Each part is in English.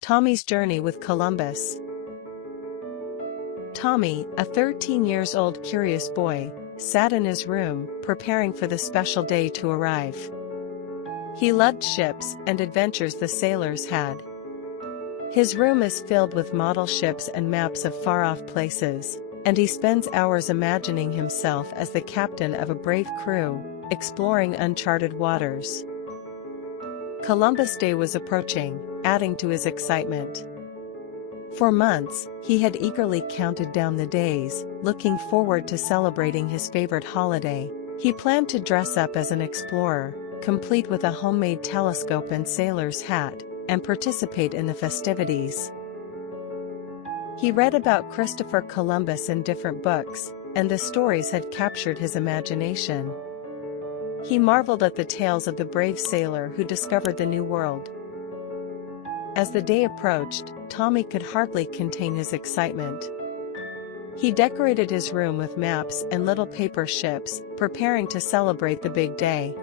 Tommy's journey with Columbus. Tommy, a 13-year-old curious boy, sat in his room, preparing for the special day to arrive. He loved ships and adventures the sailors had. His room is filled with model ships and maps of far-off places, and he spends hours imagining himself as the captain of a brave crew, exploring uncharted waters. Columbus Day was approaching, adding to his excitement. For months, he had eagerly counted down the days, looking forward to celebrating his favorite holiday. He planned to dress up as an explorer, complete with a homemade telescope and sailor's hat, and participate in the festivities. He read about Christopher Columbus in different books, and the stories had captured his imagination. He marveled at the tales of the brave sailor who discovered the New World. As the day approached, Tommy could hardly contain his excitement. He decorated his room with maps and little paper ships, preparing to celebrate the big day.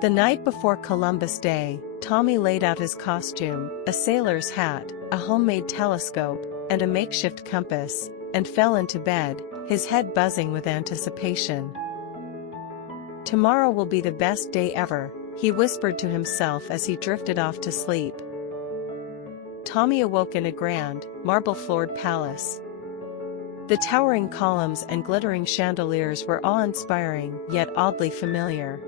The night before Columbus Day, Tommy laid out his costume, a sailor's hat, a homemade telescope, and a makeshift compass, and fell into bed, his head buzzing with anticipation. "Tomorrow will be the best day ever," he whispered to himself as he drifted off to sleep. Tommy awoke in a grand, marble-floored palace. The towering columns and glittering chandeliers were awe-inspiring, yet oddly familiar.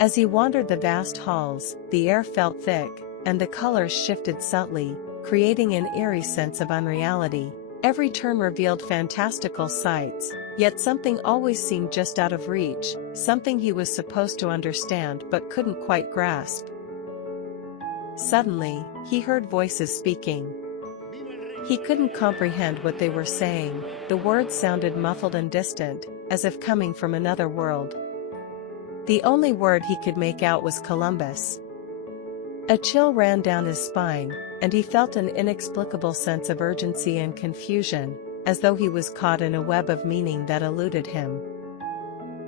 As he wandered the vast halls, the air felt thick, and the colors shifted subtly, creating an eerie sense of unreality. Every turn revealed fantastical sights, yet something always seemed just out of reach, something he was supposed to understand but couldn't quite grasp. Suddenly, he heard voices speaking. He couldn't comprehend what they were saying. The words sounded muffled and distant, as if coming from another world. The only word he could make out was Columbus. A chill ran down his spine, and he felt an inexplicable sense of urgency and confusion, as though he was caught in a web of meaning that eluded him.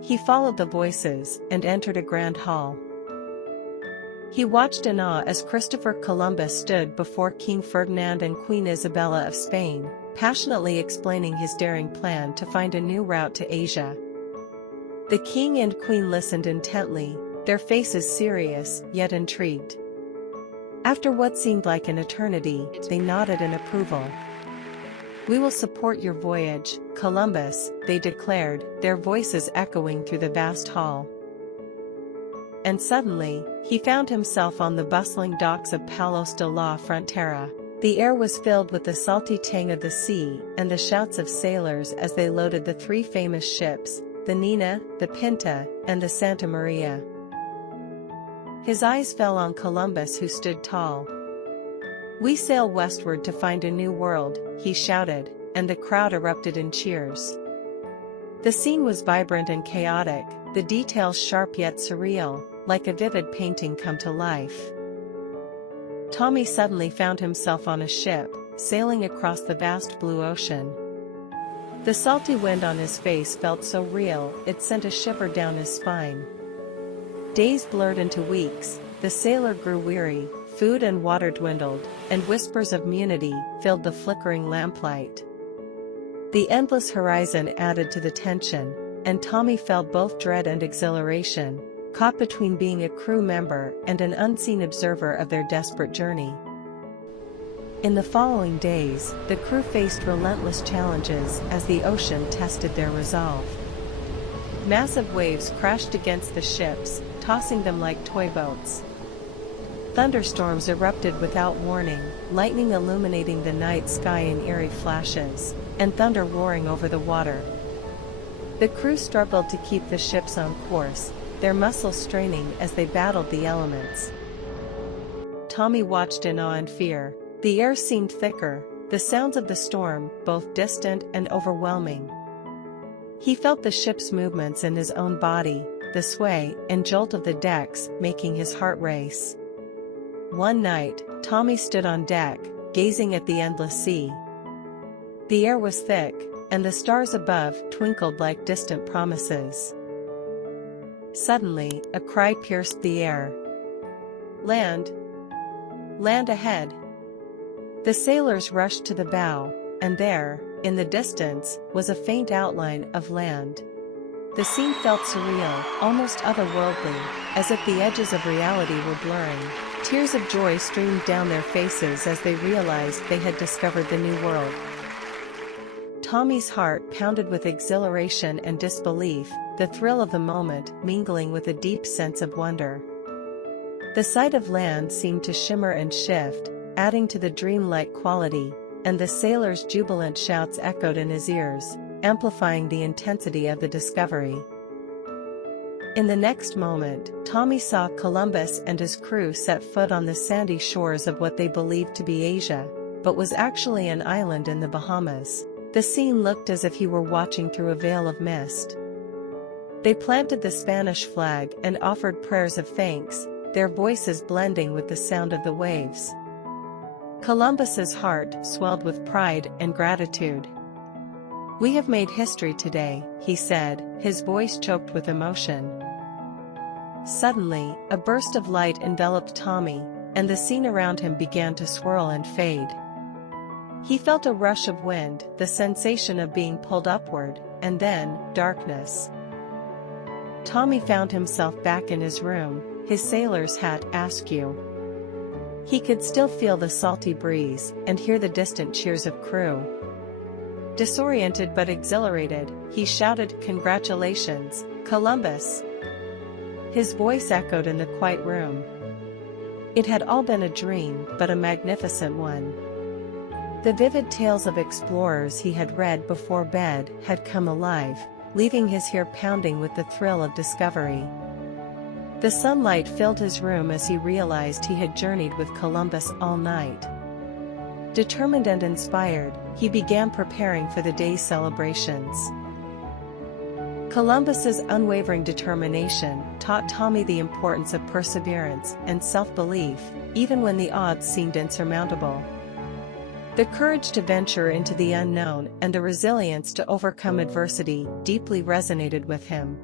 He followed the voices and entered a grand hall. He watched in awe as Christopher Columbus stood before King Ferdinand and Queen Isabella of Spain, passionately explaining his daring plan to find a new route to Asia. The king and queen listened intently, their faces serious yet intrigued. After what seemed like an eternity, they nodded in approval. "We will support your voyage, Columbus," they declared, their voices echoing through the vast hall. And suddenly, he found himself on the bustling docks of Palos de la Frontera. The air was filled with the salty tang of the sea and the shouts of sailors as they loaded the three famous ships, the Nina, the Pinta, and the Santa Maria. His eyes fell on Columbus, who stood tall. "We sail westward to find a new world," he shouted, and the crowd erupted in cheers. The scene was vibrant and chaotic, the details sharp yet surreal, like a vivid painting come to life. Tommy suddenly found himself on a ship, sailing across the vast blue ocean. The salty wind on his face felt so real, it sent a shiver down his spine. Days blurred into weeks, the sailor grew weary, food and water dwindled, and whispers of mutiny filled the flickering lamplight. The endless horizon added to the tension, and Tommy felt both dread and exhilaration, caught between being a crew member and an unseen observer of their desperate journey. In the following days, the crew faced relentless challenges as the ocean tested their resolve. Massive waves crashed against the ships, tossing them like toy boats. Thunderstorms erupted without warning, lightning illuminating the night sky in eerie flashes, and thunder roaring over the water. The crew struggled to keep the ships on course, their muscles straining as they battled the elements. Tommy watched in awe and fear. The air seemed thicker, the sounds of the storm, both distant and overwhelming. He felt the ship's movements in his own body, the sway and jolt of the decks making his heart race. One night, Tommy stood on deck, gazing at the endless sea. The air was thick, and the stars above twinkled like distant promises. Suddenly, a cry pierced the air. "Land! Land ahead." The sailors rushed to the bow, and there, in the distance, was a faint outline of land. The scene felt surreal, almost otherworldly, as if the edges of reality were blurring. Tears of joy streamed down their faces as they realized they had discovered the new world. Tommy's heart pounded with exhilaration and disbelief, the thrill of the moment mingling with a deep sense of wonder. The sight of land seemed to shimmer and shift, adding to the dreamlike quality, and the sailors' jubilant shouts echoed in his ears, amplifying the intensity of the discovery. In the next moment, Tommy saw Columbus and his crew set foot on the sandy shores of what they believed to be Asia, but was actually an island in the Bahamas. The scene looked as if he were watching through a veil of mist. They planted the Spanish flag and offered prayers of thanks, their voices blending with the sound of the waves. Columbus's heart swelled with pride and gratitude. "We have made history today," he said, his voice choked with emotion. Suddenly, a burst of light enveloped Tommy, and the scene around him began to swirl and fade. He felt a rush of wind, the sensation of being pulled upward, and then, darkness. Tommy found himself back in his room, his sailor's hat askew. He could still feel the salty breeze and hear the distant cheers of crew. Disoriented but exhilarated, he shouted, "Congratulations, Columbus!" His voice echoed in the quiet room. It had all been a dream, but a magnificent one. The vivid tales of explorers he had read before bed had come alive, leaving his ear pounding with the thrill of discovery. The sunlight filled his room as he realized he had journeyed with Columbus all night. Determined and inspired, he began preparing for the day's celebrations. Columbus's unwavering determination taught Tommy the importance of perseverance and self-belief, even when the odds seemed insurmountable. The courage to venture into the unknown and the resilience to overcome adversity deeply resonated with him.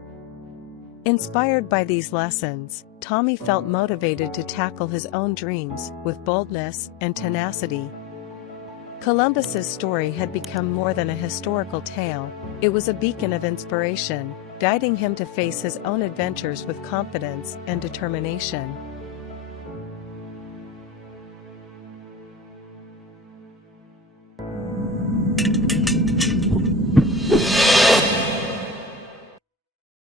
Inspired by these lessons, Tommy felt motivated to tackle his own dreams with boldness and tenacity. Columbus's story had become more than a historical tale, it was a beacon of inspiration, guiding him to face his own adventures with confidence and determination.